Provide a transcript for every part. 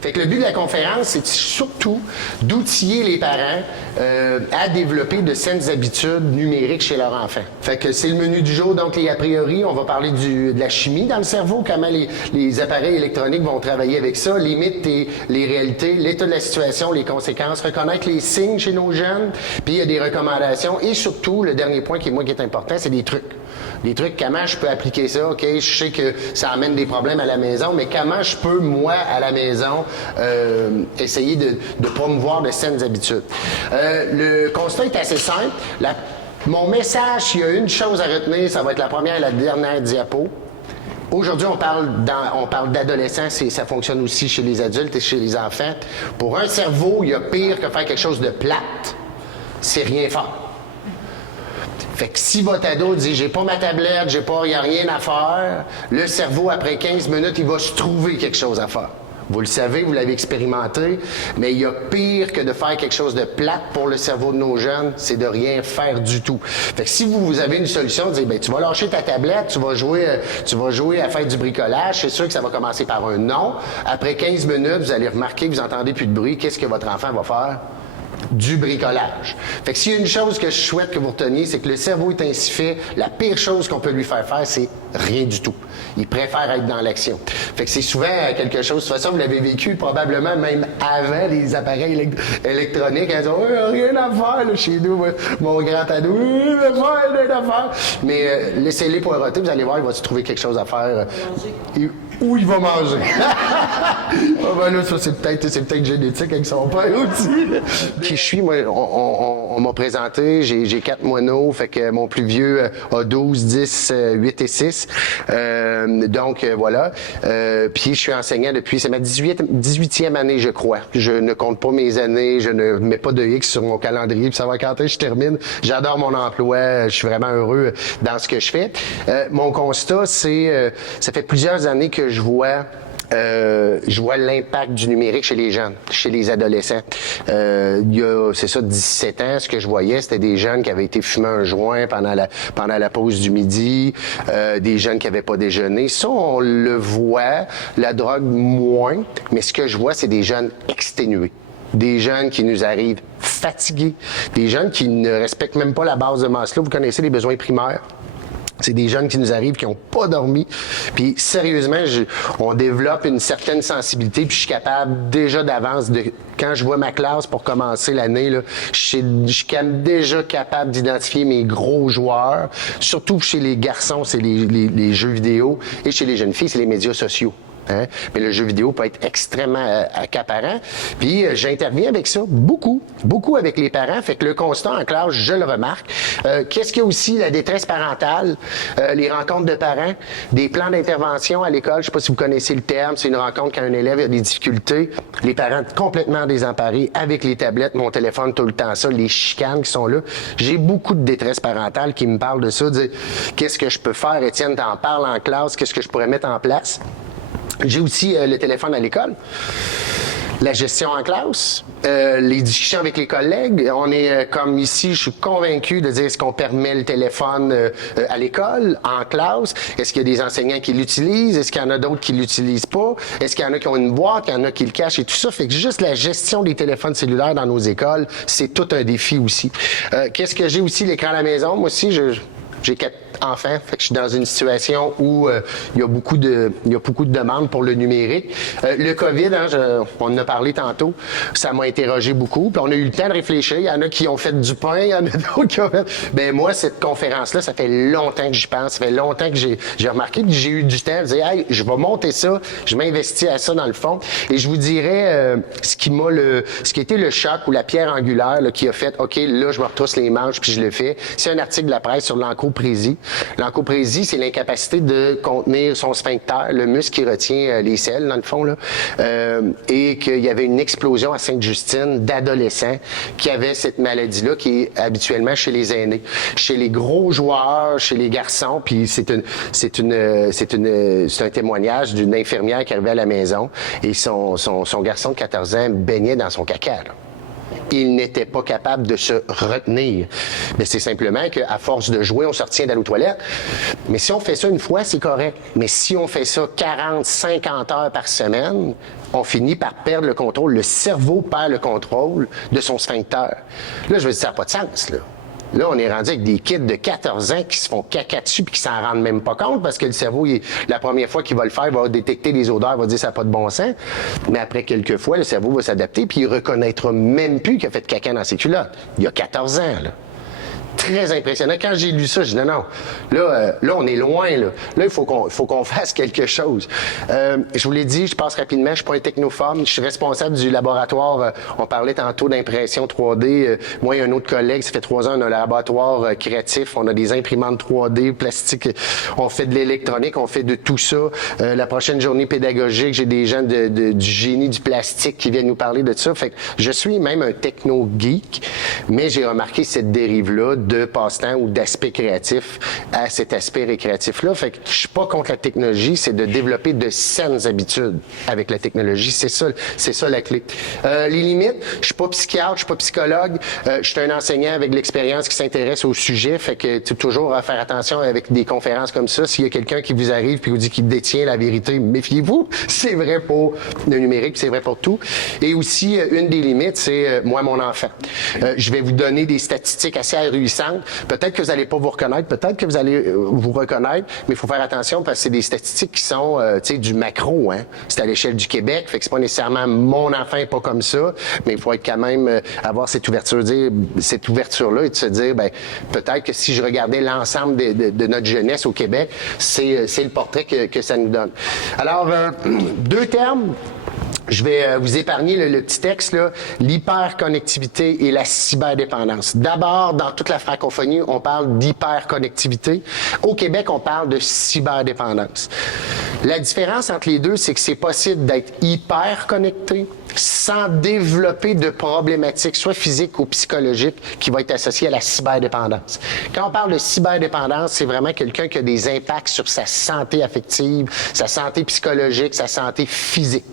Fait que le but de la conférence, c'est surtout d'outiller les parents à développer de saines habitudes numériques chez leurs enfants. Fait que c'est le menu du jour. Donc, a priori, on va parler de la chimie dans le cerveau, comment les appareils électroniques vont travailler avec ça, les mythes et les réalités, l'état de la situation, les conséquences, reconnaître les signes chez nos jeunes, puis il y a des recommandations et surtout, le dernier point qui est important, c'est des trucs. Des trucs, comment je peux appliquer ça? OK, je sais que ça amène des problèmes à la maison, mais comment je peux, moi, à la maison, essayer de promouvoir de saines habitudes? Le constat est assez simple. Mon message, s'il y a une chose à retenir, ça va être la première et la dernière diapo. Aujourd'hui, on parle d'adolescence et ça fonctionne aussi chez les adultes et chez les enfants. Pour un cerveau, il y a pire que faire quelque chose de plate, c'est rien faire. Fait que si votre ado dit « j'ai pas ma tablette, il n'y a rien à faire », le cerveau, après 15 minutes, il va se trouver quelque chose à faire. Vous le savez, vous l'avez expérimenté, mais il y a pire que de faire quelque chose de plate pour le cerveau de nos jeunes, c'est de rien faire du tout. Fait que si vous avez une solution, dites, ben tu vas lâcher ta tablette, tu vas jouer à faire du bricolage, c'est sûr que ça va commencer par un non. Après 15 minutes, vous allez remarquer que vous n'entendez plus de bruit. Qu'est-ce que votre enfant va faire? Du bricolage. Fait que s'il y a une chose que je souhaite que vous reteniez, c'est que le cerveau est ainsi fait. La pire chose qu'on peut lui faire faire, c'est rien du tout. Il préfère être dans l'action. Fait que c'est souvent quelque chose, de toute façon, vous l'avez vécu probablement même avant les appareils électroniques. Ils disent « rien à faire là, chez nous, mon grand ado, rien à faire. » Mais laissez-les poireauter, vous allez voir, il va se trouver quelque chose à faire. Où il va manger. Ben là, ça, c'est peut-être génétique avec son père aussi. Qui je suis, moi, on m'a présenté, j'ai 4 moineaux, fait que mon plus vieux a 12, 10, 8 et 6. Donc, voilà. Puis je suis enseignant depuis, c'est ma 18e année, je crois. Je ne compte pas mes années, je ne mets pas de X sur mon calendrier pour savoir quand je termine. J'adore mon emploi, je suis vraiment heureux dans ce que je fais. Mon constat, c'est, ça fait plusieurs années que je vois l'impact du numérique chez les jeunes, chez les adolescents. Il y a, c'est ça, 17 ans, ce que je voyais, c'était des jeunes qui avaient été fumer un joint pendant la pause du midi, des jeunes qui n'avaient pas déjeuné. Ça, on le voit, la drogue moins, mais ce que je vois, c'est des jeunes exténués. Des jeunes qui nous arrivent fatigués, des jeunes qui ne respectent même pas la base de Maslow. Vous connaissez les besoins primaires? C'est des jeunes qui nous arrivent, qui n'ont pas dormi. Puis sérieusement, on développe une certaine sensibilité, puis je suis capable déjà d'avance, quand je vois ma classe pour commencer l'année, là, je suis déjà capable d'identifier mes gros joueurs. Surtout chez les garçons, c'est les jeux vidéo, et chez les jeunes filles, c'est les médias sociaux. Hein? Mais le jeu vidéo peut être extrêmement accaparant. Puis j'interviens avec ça beaucoup avec les parents. Fait que le constat en classe, je le remarque. Qu'est-ce qu'il y a aussi? La détresse parentale, les rencontres de parents, des plans d'intervention à l'école. Je sais pas si vous connaissez le terme. C'est une rencontre quand un élève a des difficultés. Les parents complètement désemparés avec les tablettes, mon téléphone tout le temps, ça, les chicanes qui sont là. J'ai beaucoup de détresse parentale qui me parlent de ça. Dire, qu'est-ce que je peux faire? Étienne, t'en parles en classe. Qu'est-ce que je pourrais mettre en place? J'ai aussi le téléphone à l'école, la gestion en classe, les discussions avec les collègues. On est comme ici, je suis convaincu de dire est-ce qu'on permet le téléphone à l'école, en classe? Est-ce qu'il y a des enseignants qui l'utilisent? Est-ce qu'il y en a d'autres qui l'utilisent pas? Est-ce qu'il y en a qui ont une boîte? Il y en a qui le cachent et tout ça? Fait que juste la gestion des téléphones cellulaires dans nos écoles, c'est tout un défi aussi. Qu'est-ce que j'ai aussi? L'écran à la maison. Moi aussi, j'ai 4 enfants, fait que je suis dans une situation où il y a beaucoup de demandes pour le numérique. Le COVID, on en a parlé tantôt, ça m'a interrogé beaucoup, puis on a eu le temps de réfléchir. Il y en a qui ont fait du pain, il y en a d'autres qui ont fait... Ben moi, cette conférence-là, ça fait longtemps que j'y pense, ça fait longtemps que j'ai remarqué, puis j'ai eu du temps de dire, hey, je vais monter ça, je m'investis à ça dans le fond, et je vous dirais ce qui a été le choc ou la pierre angulaire là, qui a fait, OK, là, je me retrousse les manches, puis je le fais. C'est un article de la presse sur l'encoprésie. L'encoprésie, c'est l'incapacité de contenir son sphincter, le muscle qui retient les selles, dans le fond, là, et qu'il y avait une explosion à Sainte-Justine d'adolescents qui avaient cette maladie-là, qui est habituellement chez les aînés. Chez les gros joueurs, chez les garçons, puis c'est un témoignage d'une infirmière qui arrivait à la maison et son garçon de 14 ans baignait dans son caca, là. Il n'était pas capable de se retenir. Mais c'est simplement qu'à force de jouer, on se retient d'aller aux toilettes. Mais si on fait ça une fois, c'est correct. Mais si on fait ça 40, 50 heures par semaine, on finit par perdre le contrôle. Le cerveau perd le contrôle de son sphincter. Là, je veux dire, ça n'a pas de sens, là. Là, on est rendu avec des kids de 14 ans qui se font caca dessus puis qui s'en rendent même pas compte parce que le cerveau, la première fois qu'il va le faire, il va détecter les odeurs, il va dire ça n'a pas de bon sens. Mais après quelques fois, le cerveau va s'adapter puis il reconnaîtra même plus qu'il a fait caca dans ses culottes. Il y a 14 ans, là. Très impressionnant. Quand j'ai lu ça, je dis non. Là, on est loin. Là, il faut qu'on fasse quelque chose. Je vous l'ai dit, je passe rapidement. Je suis pas un technophone. Je suis responsable du laboratoire. On parlait tantôt d'impression 3D. Moi et un autre collègue, ça fait 3 ans, on a un laboratoire créatif. On a des imprimantes 3D, plastique. On fait de l'électronique. On fait de tout ça. La prochaine journée pédagogique, j'ai des gens du génie du plastique qui viennent nous parler de ça. Fait que je suis même un techno-geek, mais j'ai remarqué cette dérive-là de passe-temps ou d'aspect créatif à cet aspect récréatif-là. Fait que je suis pas contre la technologie, c'est de développer de saines habitudes avec la technologie. C'est ça la clé. Les limites, je suis pas psychiatre, je suis pas psychologue, je suis un enseignant avec de l'expérience qui s'intéresse au sujet. Fait que toujours à faire attention avec des conférences comme ça. S'il y a quelqu'un qui vous arrive puis vous dit qu'il détient la vérité, méfiez-vous. C'est vrai pour le numérique, c'est vrai pour tout. Et aussi, une des limites, c'est moi, mon enfant. Je vais vous donner des statistiques assez ahurissantes. Peut-être que vous n'allez pas vous reconnaître, peut-être que vous allez vous reconnaître, mais il faut faire attention parce que c'est des statistiques qui sont du macro. Hein? C'est à l'échelle du Québec, fait que c'est pas nécessairement mon enfant est pas comme ça, mais il faut être quand même avoir cette ouverture-là et de se dire, ben peut-être que si je regardais l'ensemble de notre jeunesse au Québec, c'est le portrait que ça nous donne. Alors, 2 termes. Je vais vous épargner le petit texte, là, l'hyperconnectivité et la cyberdépendance. D'abord, dans toute la francophonie, on parle d'hyperconnectivité. Au Québec, on parle de cyberdépendance. La différence entre les deux, c'est que c'est possible d'être hyper connecté sans développer de problématiques, soit physiques ou psychologiques, qui vont être associées à la cyberdépendance. Quand on parle de cyberdépendance, c'est vraiment quelqu'un qui a des impacts sur sa santé affective, sa santé psychologique, sa santé physique.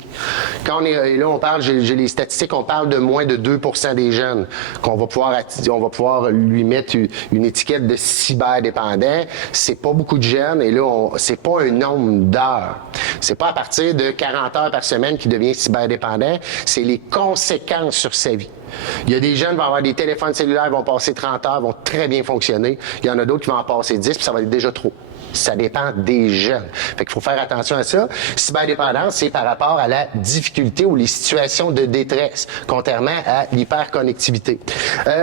Quand on est là, on parle, j'ai les statistiques, on parle de moins de 2% des jeunes qu'on va pouvoir lui mettre une étiquette de cyberdépendant. C'est pas beaucoup de jeunes et là, c'est pas un nombre d'heures. C'est pas à partir de 40 heures par semaine qu'il devient cyberdépendant, c'est les conséquences sur sa vie. Il y a des jeunes qui vont avoir des téléphones cellulaires, vont passer 30 heures, vont très bien fonctionner. Il y en a d'autres qui vont en passer 10, puis ça va être déjà trop. Ça dépend des jeunes. Fait qu'il faut faire attention à ça. Cyberdépendance, c'est par rapport à la difficulté ou les situations de détresse, contrairement à l'hyperconnectivité.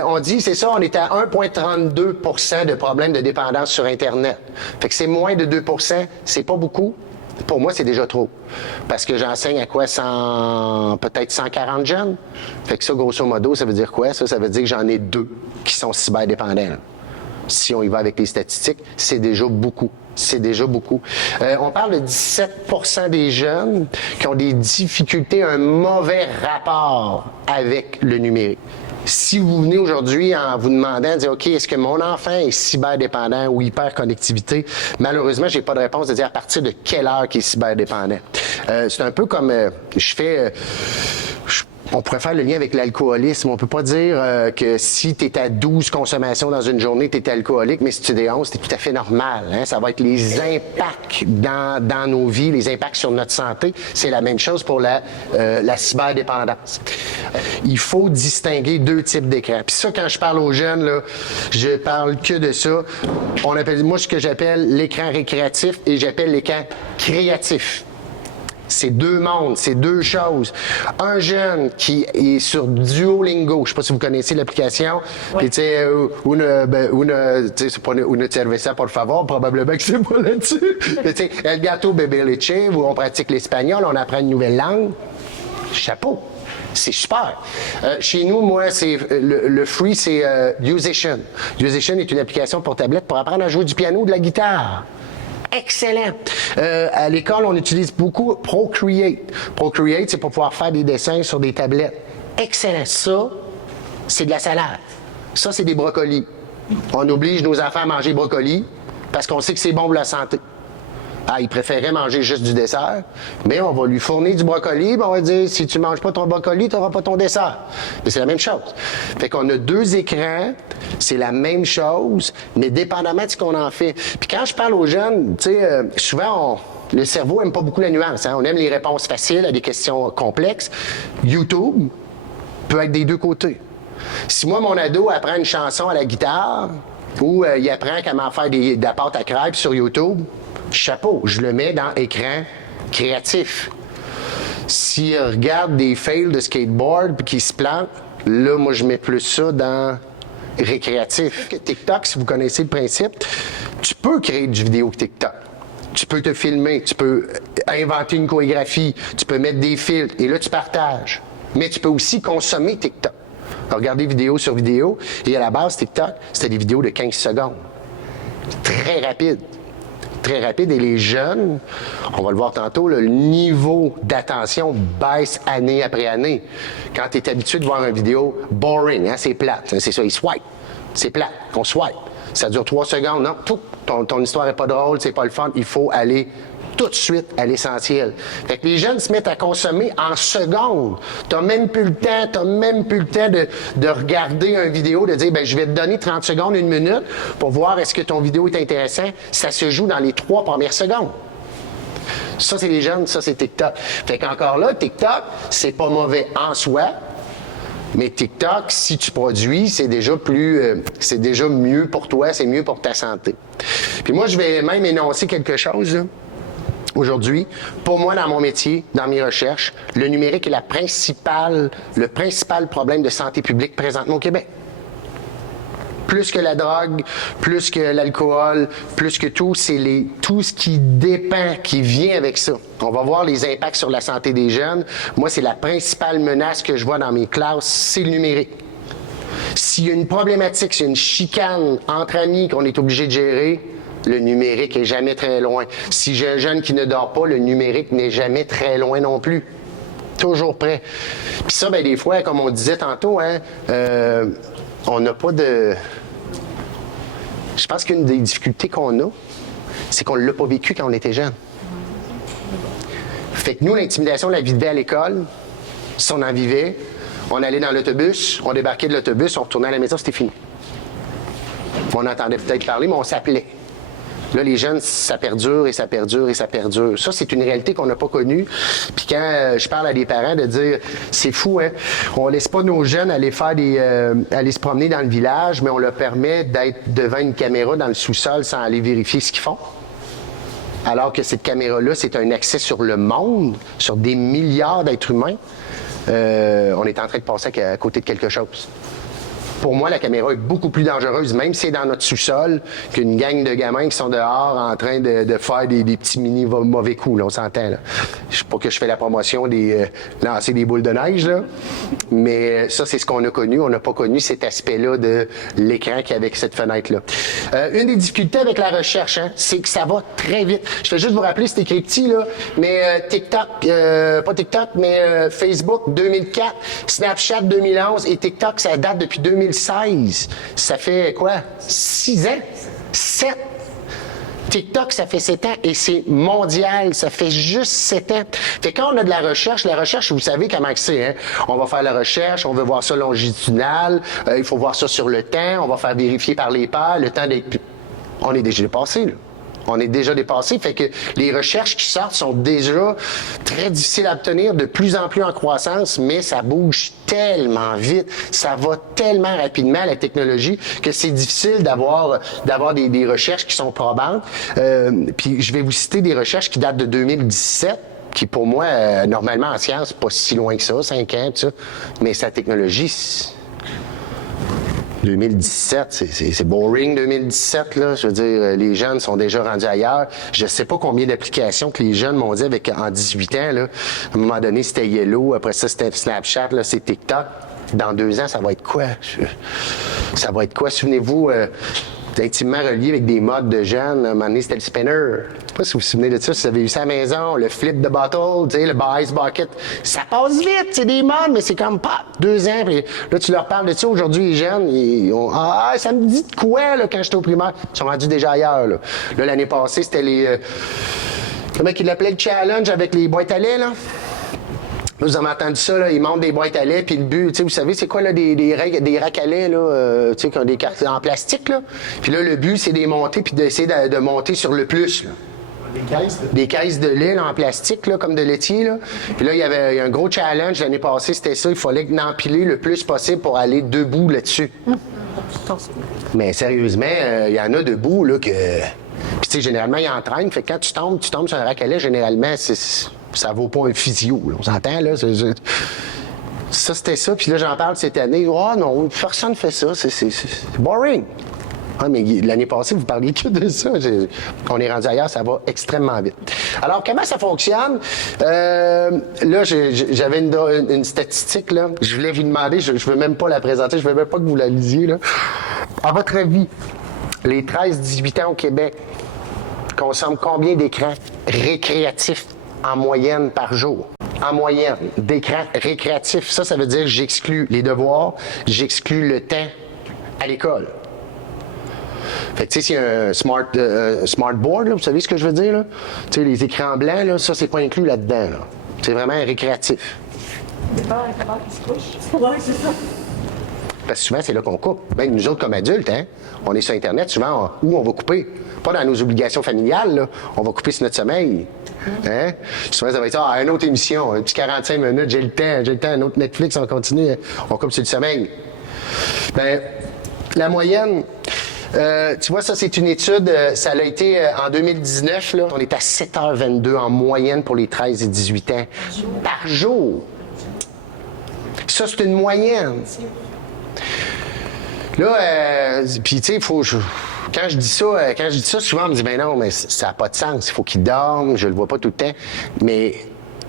On dit, c'est ça, on est à 1,32% de problèmes de dépendance sur Internet. Fait que c'est moins de 2%, c'est pas beaucoup. Pour moi, c'est déjà trop. Parce que j'enseigne à quoi? Peut-être 140 jeunes. Fait que ça, grosso modo, ça veut dire quoi? Ça veut dire que j'en ai 2 qui sont cyberdépendants. Si on y va avec les statistiques, c'est déjà beaucoup. C'est déjà beaucoup. On parle de 17% des jeunes qui ont des difficultés, un mauvais rapport avec le numérique. Si vous venez aujourd'hui en vous demandant, dire, OK, est-ce que mon enfant est cyberdépendant ou hyperconnectivité? Malheureusement, j'ai pas de réponse de dire à partir de quelle heure qu'il est cyberdépendant. C'est un peu comme on pourrait faire le lien avec l'alcoolisme. On peut pas dire que si tu es à 12 consommations dans une journée, tu es alcoolique, mais si tu es à 11, c'est tout à fait normal. Hein? Ça va être les impacts dans nos vies, les impacts sur notre santé. C'est la même chose pour la cyberdépendance. Il faut distinguer 2 types d'écrans. Puis ça, quand je parle aux jeunes, là, je parle que de ça. On appelle, moi, ce que j'appelle l'écran récréatif et j'appelle l'écran créatif. C'est 2 mondes, c'est 2 choses. Un jeune qui est sur Duolingo, je sais pas si vous connaissez l'application, puis tu sais, c'est pas une cerveza por favor, probablement que c'est pas là-dessus. Tu sais, El Gato Bebe Leche, où on pratique l'espagnol, on apprend une nouvelle langue. Chapeau. C'est super. Chez nous, moi, c'est le free, c'est Musician. Musician est une application pour tablette pour apprendre à jouer du piano ou de la guitare. Excellent. À l'école, on utilise beaucoup Procreate. Procreate, c'est pour pouvoir faire des dessins sur des tablettes. Excellent. Ça, c'est de la salade. Ça, c'est des brocolis. On oblige nos enfants à manger brocoli parce qu'on sait que c'est bon pour la santé. Ah, il préférait manger juste du dessert, mais on va lui fournir du brocoli, puis on va dire, si tu manges pas ton brocoli, tu n'auras pas ton dessert. Mais c'est la même chose. Fait qu'on a 2 écrans, c'est la même chose, mais dépendamment de ce qu'on en fait. Puis quand je parle aux jeunes, tu sais, souvent, le cerveau aime pas beaucoup la nuance. Hein? On aime les réponses faciles à des questions complexes. YouTube peut être des 2 côtés. Si moi, mon ado apprend une chanson à la guitare, ou il apprend comment faire de la pâte à crêpes sur YouTube, chapeau, je le mets dans écran créatif. S'il regarde des fails de skateboard puis qu'il se plante, là, moi, je mets plus ça dans récréatif. TikTok, si vous connaissez le principe, tu peux créer du vidéo avec TikTok. Tu peux te filmer, tu peux inventer une chorégraphie, tu peux mettre des filtres, et là, tu partages. Mais tu peux aussi consommer TikTok. Regarder vidéo sur vidéo, et à la base, TikTok, c'était des vidéos de 15 secondes. Très rapide. Très rapide. Et les jeunes, on va le voir tantôt, le niveau d'attention baisse année après année. Quand tu es habitué de voir une vidéo boring, hein, c'est plate, hein, c'est ça, ils swipe. C'est plate, on swipe. Ça dure 3 secondes, non, ton histoire n'est pas drôle, c'est pas le fun, il faut aller tout de suite à l'essentiel. Fait que les jeunes se mettent à consommer en secondes. T'as même plus le temps, de regarder une vidéo, de dire, ben je vais te donner 30 secondes, 1 minute, pour voir est-ce que ton vidéo est intéressant. Ça se joue dans les 3 premières secondes. Ça, c'est les jeunes, ça, c'est TikTok. Fait qu'encore là, TikTok, c'est pas mauvais en soi, mais TikTok, si tu produis, c'est déjà mieux pour toi, c'est mieux pour ta santé. Puis moi, je vais même énoncer quelque chose, là. Aujourd'hui, pour moi, dans mon métier, dans mes recherches, le numérique est le principal problème de santé publique présentement au Québec. Plus que la drogue, plus que l'alcool, plus que tout, c'est tout ce qui dépend, qui vient avec ça. On va voir les impacts sur la santé des jeunes. Moi, c'est la principale menace que je vois dans mes classes, c'est le numérique. S'il y a une problématique, s'il y a une chicane entre amis qu'on est obligé de gérer, le numérique est jamais très loin. Si j'ai un jeune qui ne dort pas, le numérique n'est jamais très loin non plus. Toujours prêt. Puis ça, ben des fois, comme on disait tantôt, hein, on n'a pas de... Je pense qu'une des difficultés qu'on a, c'est qu'on ne l'a pas vécu quand on était jeune. Fait que nous, l'intimidation, la vivait à l'école. Si on en vivait, on allait dans l'autobus, on débarquait de l'autobus, on retournait à la maison, c'était fini. On entendait peut-être parler, mais on s'appelait. Là, les jeunes, ça perdure et ça perdure et ça perdure. Ça, c'est une réalité qu'on n'a pas connue. Puis quand je parle à des parents de dire, c'est fou, hein, on laisse pas nos jeunes aller faire aller se promener dans le village, mais on leur permet d'être devant une caméra dans le sous-sol sans aller vérifier ce qu'ils font. Alors que cette caméra-là, c'est un accès sur le monde, sur des milliards d'êtres humains. On est en train de passer à côté de quelque chose. Pour moi, la caméra est beaucoup plus dangereuse, même si c'est dans notre sous-sol, qu'une gang de gamins qui sont dehors en train de faire des petits mini mauvais coups, là, on s'entend. Là. Je sais pas que je fais la promotion des lancer des boules de neige, là, mais ça, c'est ce qu'on a connu. On n'a pas connu cet aspect-là de l'écran qu'il y a avec cette fenêtre-là. Une des difficultés avec la recherche, hein, c'est que ça va très vite. Je vais juste vous rappeler, c'est écrit petit, là, mais TikTok, pas TikTok, mais Facebook 2004, Snapchat 2011 et TikTok, ça date depuis 2016. Ça fait quoi? 6 ans? 7? TikTok, ça fait 7 ans et c'est mondial. Ça fait juste 7 ans. Fait quand on a de la recherche, vous savez comment c'est, hein? On va faire la recherche, on veut voir ça longitudinal, il faut voir ça sur le temps, on va faire vérifier par les pairs, le temps d'être... On est déjà dépassé, là. On est déjà dépassé, fait que les recherches qui sortent sont déjà très difficiles à obtenir, de plus en plus en croissance, mais ça bouge tellement vite, ça va tellement rapidement la technologie que c'est difficile d'avoir des recherches qui sont probantes. Puis je vais vous citer des recherches qui datent de 2017. Qui pour moi, normalement en sciences, pas si loin que ça, 5 ans, tout ça, mais sa technologie... 2017, c'est boring 2017, là. Je veux dire, les jeunes sont déjà rendus ailleurs. Je sais pas combien d'applications que les jeunes m'ont dit en 18 ans, là. À un moment donné, c'était Yellow, après ça, c'était Snapchat, là, c'est TikTok. Dans 2 ans, ça va être quoi? Ça va être quoi? Souvenez-vous, intimement relié avec des modes de jeunes. À un moment donné, c'était le spinner. Je sais pas si vous vous souvenez de ça, si vous avez eu ça à la maison, le flip de bottle, tu sais, le ice bucket. Ça passe vite, c'est des modes, mais c'est comme pas 2 ans. Puis là, tu leur parles de ça. Aujourd'hui, les jeunes, ils ont, ça me dit de quoi, là, quand j'étais au primaire? Ils sont rendus déjà ailleurs, là. Là, l'année passée, c'était Comment il l'appelait le challenge avec les boîtes à lait, là? Là, vous avez entendu ça, là, ils montent des boîtes à lait, puis le but, tu sais, vous savez, c'est quoi, là, des racks à lait, là, tu sais, qui ont des cartes en plastique, là? Puis là, le but, c'est de les monter, puis d'essayer de monter sur le plus, là. Des caisses de lait là, en plastique, là, comme de laitier. Là. Puis là, il y avait un gros challenge l'année passée, c'était ça. Il fallait empiler le plus possible pour aller debout là-dessus. Mais sérieusement, il y en a debout là, que. Puis tu sais, généralement, ils entraînent. Fait que quand tu tombes sur un rack à lait, généralement, ça vaut pas un physio. Là. On s'entend, là. Ça, c'était ça. Puis là, j'en parle cette année. Oh non, personne ne fait ça. C'est boring. Ah, mais l'année passée, vous parliez que de ça. On est rendu ailleurs, ça va extrêmement vite. Alors, comment ça fonctionne? Là, j'avais une statistique, là. Je voulais vous demander, je ne veux même pas la présenter, je ne veux même pas que vous la lisiez, là. À votre avis, les 13-18 ans au Québec consomment combien d'écrans récréatifs en moyenne par jour? En moyenne, d'écrans récréatifs. Ça veut dire que j'exclus les devoirs, j'exclus le temps à l'école. Fait que tu sais, c'est un smart board, là, vous savez ce que je veux dire, là? Tu sais, les écrans blancs, là, ça, c'est pas inclus là-dedans, là. C'est vraiment un récréatif. C'est pas un capable qui se couche. Oui, c'est ça. Parce que souvent, c'est là qu'on coupe. Même nous autres, comme adultes, hein, on est sur Internet, souvent, où on va couper? Pas dans nos obligations familiales, là. On va couper sur notre sommeil. Hein? Souvent, ça va être une autre émission, un petit 45 minutes, j'ai le temps, un autre Netflix, on continue, on coupe sur le sommeil. Ben, la moyenne... tu vois, ça, c'est une étude, ça a été en 2019, là. On est à 7h22 en moyenne pour les 13 et 18 ans par jour. Ça, c'est une moyenne. Là, puis tu sais, quand je dis ça, souvent on me dit, ben non, mais ça n'a pas de sens, il faut qu'ils dorment, je le vois pas tout le temps. Mais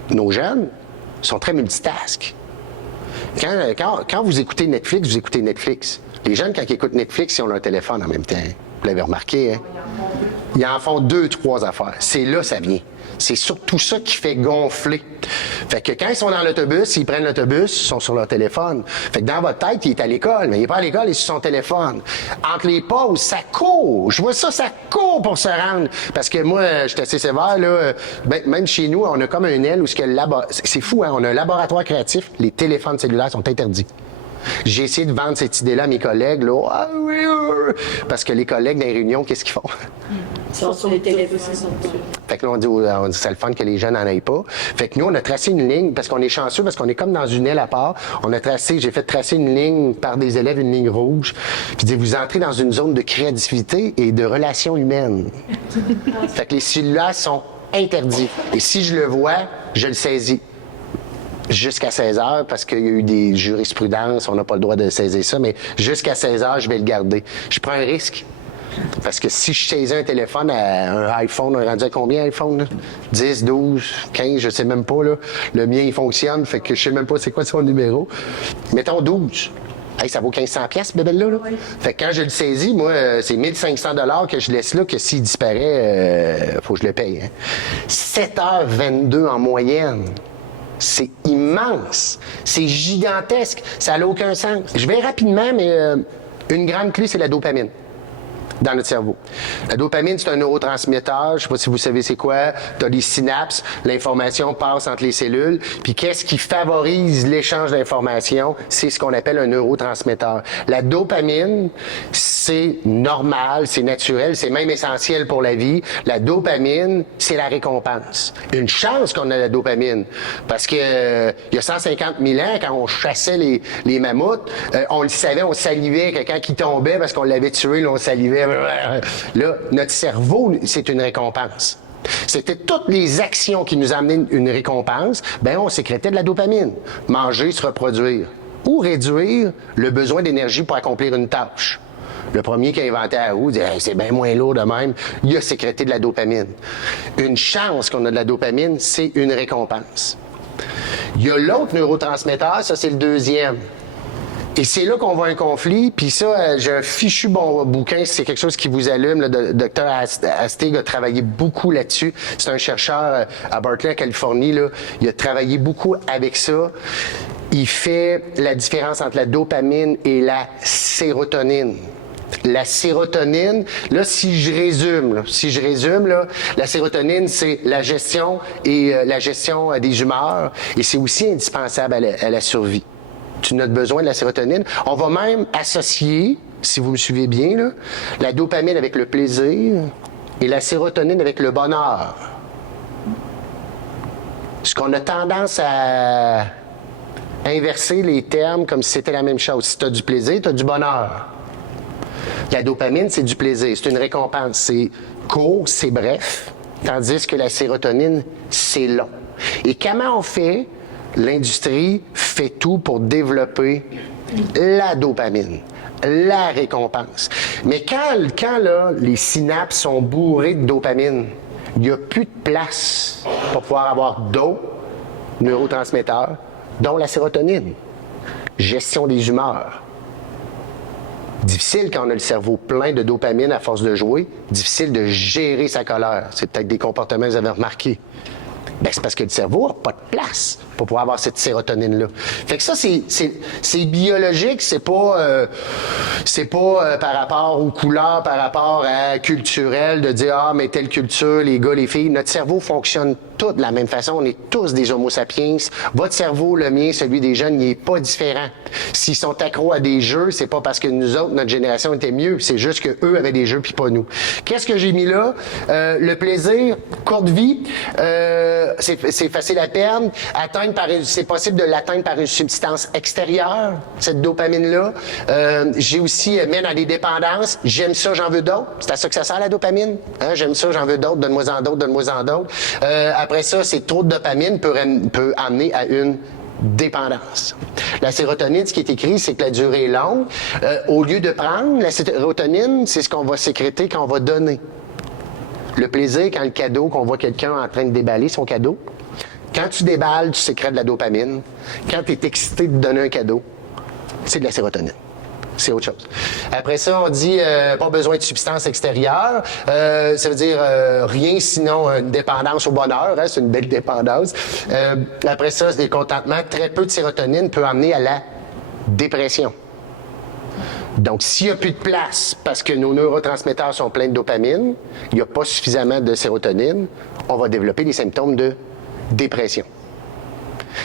nos jeunes sont très multitask. Quand vous écoutez Netflix, vous écoutez Netflix. Les jeunes, quand ils écoutent Netflix, ils ont leur téléphone en même temps. Vous l'avez remarqué, hein? Ils en font 2-3 affaires. C'est là ça vient. C'est surtout ça qui fait gonfler. Fait que quand ils sont dans l'autobus, ils prennent l'autobus, ils sont sur leur téléphone. Fait que dans votre tête, il est à l'école, mais il n'est pas à l'école, il est sur son téléphone. Entre les pauses, ça court. Je vois ça, ça court pour se rendre. Parce que moi, je suis assez sévère, là. Même chez nous, on a comme un aile où c'est fou, hein? On a un laboratoire créatif. Les téléphones cellulaires sont interdits. J'ai essayé de vendre cette idée-là à mes collègues, là. Ah, oui, parce que les collègues dans les réunions, qu'est-ce qu'ils font? Ils sont sur les téléphones. Fait que là, on dit c'est le fun que les jeunes n'en aient pas. Fait que nous, on a tracé une ligne, parce qu'on est chanceux, parce qu'on est comme dans une aile à part. J'ai fait tracer une ligne par des élèves, une ligne rouge. Puis dit, vous entrez dans une zone de créativité et de relations humaines. Fait que les cellulaires sont interdits. Et si je le vois, je le saisis. Jusqu'à 16h, parce qu'il y a eu des jurisprudences, on n'a pas le droit de saisir ça, mais jusqu'à 16h, je vais le garder. Je prends un risque. Parce que si je saisis un téléphone, un iPhone, on est rendu à combien iPhone? Là? 10, 12, 15, je sais même pas. Là. Le mien, il fonctionne, fait que je sais même pas c'est quoi son numéro. Mettons 12. Hey, ça vaut 1500 pièces, bébelle-là. Là. Oui. Fait que quand je le saisis, moi, c'est 1500 $ que je laisse là, que s'il disparaît, faut que je le paye. Hein. 7h22 en moyenne. C'est immense. C'est gigantesque. Ça n'a aucun sens. Je vais rapidement, mais une grande clé, c'est la dopamine dans notre cerveau. La dopamine, c'est un neurotransmetteur. Je ne sais pas si vous savez c'est quoi. Tu as des synapses. L'information passe entre les cellules. Puis qu'est-ce qui favorise l'échange d'informations? C'est ce qu'on appelle un neurotransmetteur. La dopamine, c'est normal, c'est naturel, c'est même essentiel pour la vie. La dopamine, c'est la récompense. Une chance qu'on a la dopamine. Parce que il y a 150 000 ans, quand on chassait les mammouths, on le savait, on salivait que quand ils tombaient, parce qu'on l'avait tué, là, on salivait. Là, notre cerveau, c'est une récompense. C'était toutes les actions qui nous amenaient une récompense, ben on sécrétait de la dopamine. Manger, se reproduire. Ou réduire le besoin d'énergie pour accomplir une tâche. Le premier qui a inventé la roue dit hey, c'est bien moins lourd de même. Il a sécrété de la dopamine. Une chance qu'on a de la dopamine, c'est une récompense. Il y a l'autre neurotransmetteur, ça c'est le deuxième. Et c'est là qu'on voit un conflit, puis ça, j'ai un fichu bon bouquin, si c'est quelque chose qui vous allume. Le docteur Astig a travaillé beaucoup là-dessus. C'est un chercheur à Berkeley, en Californie. Là. Il a travaillé beaucoup avec ça. Il fait la différence entre la dopamine et la sérotonine. La sérotonine, là, si je résume, là, la sérotonine, c'est la gestion des humeurs et c'est aussi indispensable à la survie. Tu as besoin de la sérotonine. On va même associer, si vous me suivez bien, là, la dopamine avec le plaisir et la sérotonine avec le bonheur. Ce qu'on a tendance à inverser les termes comme si c'était la même chose. Si tu as du plaisir, tu as du bonheur. La dopamine, c'est du plaisir, c'est une récompense. C'est court, c'est bref, tandis que la sérotonine, c'est long. Et comment on fait? L'industrie fait tout pour développer la dopamine, la récompense. Mais quand là, les synapses sont bourrées de dopamine, il n'y a plus de place pour pouvoir avoir d'autres neurotransmetteurs, dont la sérotonine. Gestion des humeurs. Difficile quand on a le cerveau plein de dopamine à force de jouer, difficile de gérer sa colère. C'est peut-être des comportements que vous avez remarqués. Ben, c'est parce que le cerveau n'a pas de place pour pouvoir avoir cette sérotonine-là. Fait que ça, c'est biologique, c'est pas par rapport aux couleurs, par rapport à culturel, de dire, ah, mais telle culture, les gars, les filles. Notre cerveau fonctionne tous de la même façon. On est tous des homo sapiens. Votre cerveau, le mien, celui des jeunes, il n'est pas différent. S'ils sont accros à des jeux, c'est pas parce que nous autres, notre génération était mieux. C'est juste qu'eux avaient des jeux puis pas nous. Qu'est-ce que j'ai mis là? Le plaisir, courte vie, c'est facile à perdre. C'est possible de l'atteindre par une substance extérieure, cette dopamine-là. J'ai aussi mène à des dépendances. J'aime ça, j'en veux d'autres. C'est à ça que ça sert, la dopamine. Hein? J'aime ça, j'en veux d'autres. Donne-moi-en d'autres, donne-moi-en d'autres. Après ça, c'est trop de dopamine peut amener à une dépendance. La sérotonine, ce qui est écrit, c'est que la durée est longue. Au lieu de prendre la sérotonine, c'est ce qu'on va sécréter quand on va donner. Le plaisir, quand le cadeau, qu'on voit quelqu'un en train de déballer son cadeau, quand tu déballes, tu sécrètes de la dopamine. Quand tu es excité de donner un cadeau, c'est de la sérotonine. C'est autre chose. Après ça, on dit pas besoin de substances extérieures. Ça veut dire rien sinon une dépendance au bonheur. Hein, c'est une belle dépendance. Après ça, c'est des contentements. Très peu de sérotonine peut amener à la dépression. Donc, s'il n'y a plus de place parce que nos neurotransmetteurs sont pleins de dopamine, il n'y a pas suffisamment de sérotonine, on va développer des symptômes de dépression.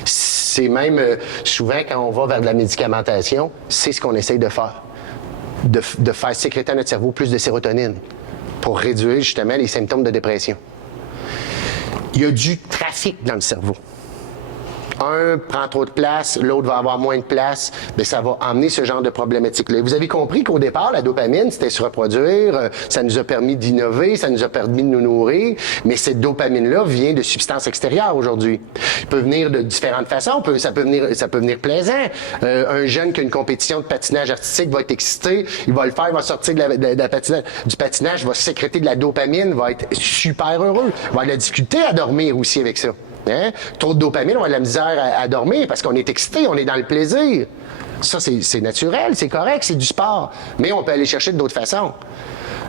C'est même, souvent, quand on va vers de la médicamentation, c'est ce qu'on essaye de faire. De faire sécréter à notre cerveau plus de sérotonine pour réduire justement les symptômes de dépression. Il y a du trafic dans le cerveau. Un prend trop de place, l'autre va avoir moins de place, bien, ça va amener ce genre de problématique-là. Vous avez compris qu'au départ, la dopamine, c'était se reproduire, ça nous a permis d'innover, ça nous a permis de nous nourrir, mais cette dopamine-là vient de substances extérieures aujourd'hui. Il peut venir de différentes façons, ça peut venir plaisant. Un jeune qui a une compétition de patinage artistique va être excité, il va le faire, il va sortir du patinage, va sécréter de la dopamine, va être super heureux, il va avoir de la difficulté à dormir aussi avec ça. Hein? Trop de dopamine, on a de la misère à dormir parce qu'on est excité, on est dans le plaisir. Ça, c'est naturel, c'est correct, c'est du sport. Mais on peut aller chercher de d'autres façons.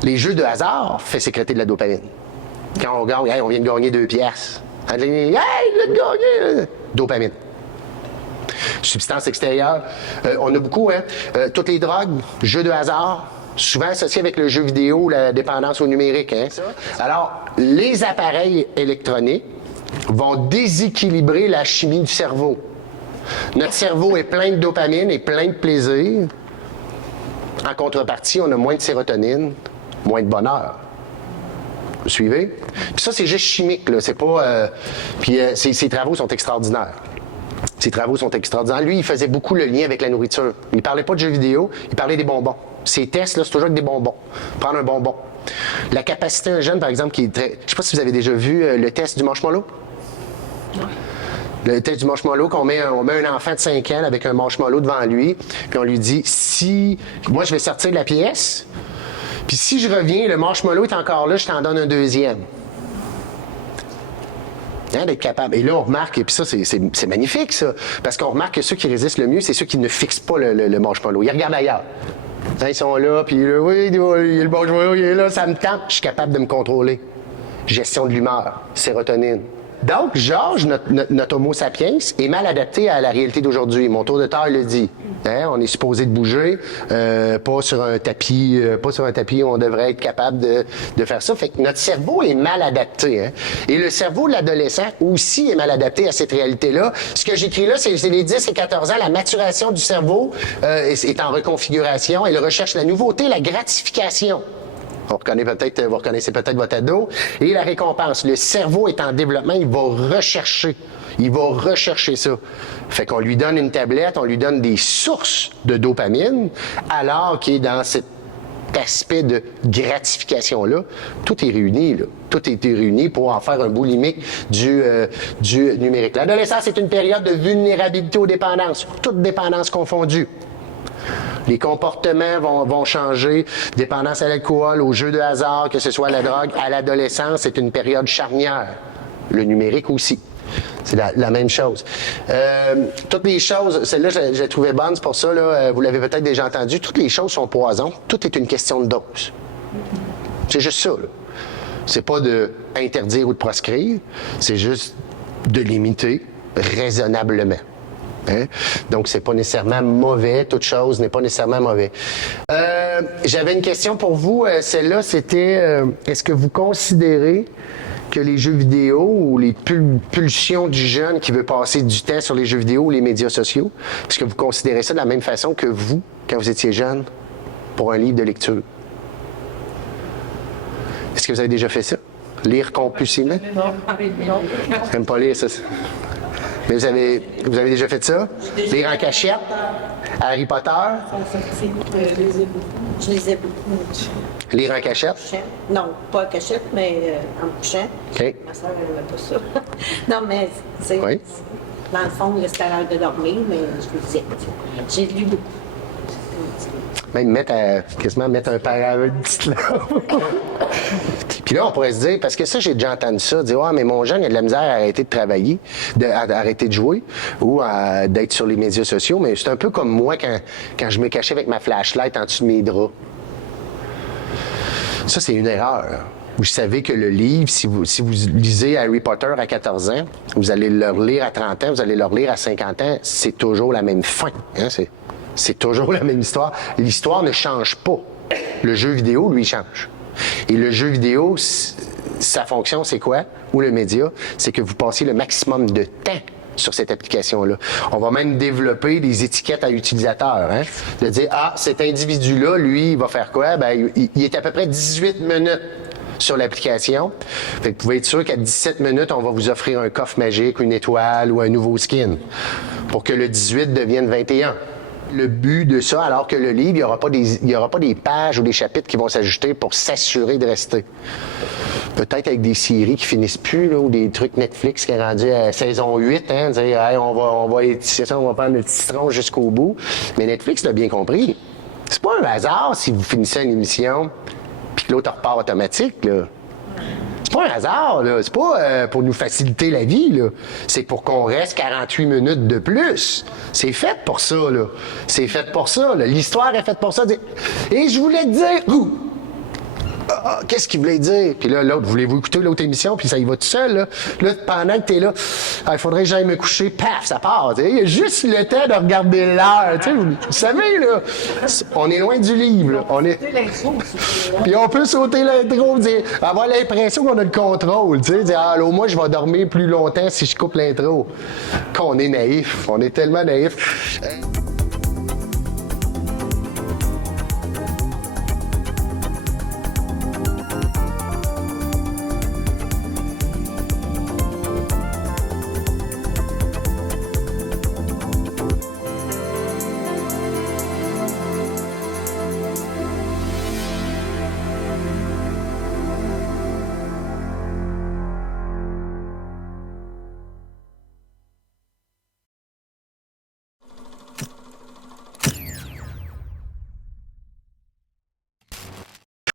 Les jeux de hasard font sécréter de la dopamine. Quand on gagne, hey, on vient de gagner 2 piastres. Hey, il vient de gagner! Dopamine. Substance extérieure. On a beaucoup, toutes les drogues, jeux de hasard, souvent associés avec le jeu vidéo, la dépendance au numérique. Hein? Alors, les appareils électroniques vont déséquilibrer la chimie du cerveau. Notre cerveau est plein de dopamine et plein de plaisir. En contrepartie, on a moins de sérotonine, moins de bonheur. Vous suivez? Puis ça, c'est juste chimique, là. C'est pas... Ses travaux sont extraordinaires. Ses travaux sont extraordinaires. Lui, il faisait beaucoup le lien avec la nourriture. Il parlait pas de jeux vidéo, il parlait des bonbons. Ses tests, là, c'est toujours avec des bonbons. Prendre un bonbon. La capacité d'un jeune, par exemple, qui est très... Je ne sais pas si vous avez déjà vu le test du marshmallow. Le test du marshmallow, on met un enfant de 5 ans avec un marshmallow devant lui, puis on lui dit, si... Moi, je vais sortir de la pièce, puis si je reviens, le marshmallow est encore là, je t'en donne un deuxième. Hein, d'être capable. Et là, on remarque, et puis ça, c'est magnifique, ça, parce qu'on remarque que ceux qui résistent le mieux, c'est ceux qui ne fixent pas le marshmallow. Ils regardent ailleurs. Ils sont là, puis là, oui, le marshmallow, il est là, ça me tente, je suis capable de me contrôler. Gestion de l'humeur, sérotonine. Donc, Georges, notre Homo sapiens, est mal adapté à la réalité d'aujourd'hui. Mon tour de taille le dit. Hein? On est supposé de bouger, pas sur un tapis où on devrait être capable de faire ça. Fait que notre cerveau est mal adapté. Hein? Et le cerveau de l'adolescent aussi est mal adapté à cette réalité-là. Ce que j'écris là, c'est les 10 et 14 ans, la maturation du cerveau est en reconfiguration. Il recherche la nouveauté, la gratification. Vous reconnaissez peut-être votre ado. Et la récompense. Le cerveau est en développement, il va rechercher ça. Fait qu'on lui donne une tablette, on lui donne des sources de dopamine, alors qu'il est dans cet aspect de gratification-là. Tout est réuni, là. Tout est réuni pour en faire un boulimique du numérique. L'adolescence est une période de vulnérabilité aux dépendances, toutes dépendances confondues. Les comportements vont changer, dépendance à l'alcool, aux jeux de hasard, que ce soit à la drogue. À l'adolescence, c'est une période charnière. Le numérique aussi. C'est la même chose. Toutes les choses, celle-là, je la trouvais bonne, c'est pour ça, là, vous l'avez peut-être déjà entendu, toutes les choses sont poison. Tout est une question de dose. C'est juste ça, là. C'est pas de interdire ou de proscrire, c'est juste de limiter raisonnablement. Hein? Donc, c'est pas nécessairement mauvais. Toute chose n'est pas nécessairement mauvais. J'avais une question pour vous. Celle-là, c'était est-ce que vous considérez que les jeux vidéo ou les pulsions du jeune qui veut passer du temps sur les jeux vidéo ou les médias sociaux, est-ce que vous considérez ça de la même façon que vous, quand vous étiez jeune, pour un livre de lecture? Est-ce que vous avez déjà fait ça? Lire compulsivement? Non. J'aime pas lire ça. Mais vous avez déjà fait ça? Lire en cachette? Harry Potter? Je lisais beaucoup. Lire en cachette? Non, pas en cachette, mais en couchant. OK. Ma soeur, elle n'aimait pas ça. Non, mais, c'est Oui. dans le fond, c'était à l'heure de dormir, mais je le disais. J'ai lu beaucoup. Même quasiment mettre un petite lampe. Puis là, on pourrait se dire, parce que ça, j'ai déjà entendu ça, dire, mais mon jeune, il a de la misère à arrêter de travailler, à arrêter de jouer ou d'être sur les médias sociaux. Mais c'est un peu comme moi quand je me cachais avec ma flashlight en dessous de mes draps. Ça, c'est une erreur. Vous savez que le livre, si vous lisez Harry Potter à 14 ans, vous allez le relire à 30 ans, vous allez le relire à 50 ans, c'est toujours la même fin. Hein? C'est toujours la même histoire. L'histoire ne change pas. Le jeu vidéo, lui, change. Et le jeu vidéo, sa fonction, c'est quoi? Ou le média, c'est que vous passiez le maximum de temps sur cette application-là. On va même développer des étiquettes à utilisateurs. Hein? De dire, cet individu-là, lui, il va faire quoi? Ben, il est à peu près 18 minutes sur l'application. Fait que vous pouvez être sûr qu'à 17 minutes, on va vous offrir un coffre magique, une étoile ou un nouveau skin pour que le 18 devienne 21. Le but de ça, alors que le livre, il n'y aura pas des pages ou des chapitres qui vont s'ajouter pour s'assurer de rester. Peut-être avec des séries qui finissent plus, là, ou des trucs Netflix qui est rendu à saison 8, hein, dire, hey, on va étirer ça, on va prendre le citron jusqu'au bout. Mais Netflix l'a bien compris. C'est pas un hasard si vous finissez une émission puis que l'autre repart automatique, là. C'est pas un hasard, là. C'est pas pour nous faciliter la vie, là. C'est pour qu'on reste 48 minutes de plus. C'est fait pour ça, là. C'est fait pour ça, là. L'histoire est faite pour ça. Et je voulais te dire... qu'est-ce qu'il voulait dire? Puis là, l'autre, voulez-vous écouter l'autre émission? Puis ça y va tout seul, là. Là, pendant que t'es là, il faudrait que j'aille me coucher, paf, ça part. Il y a juste le temps de regarder l'heure. Vous savez, là, on est loin du livre. Là. Puis on peut sauter l'intro, avoir l'impression qu'on a le contrôle. Dire, au moins, je vais dormir plus longtemps si je coupe l'intro. Qu'on est naïf. On est tellement naïf.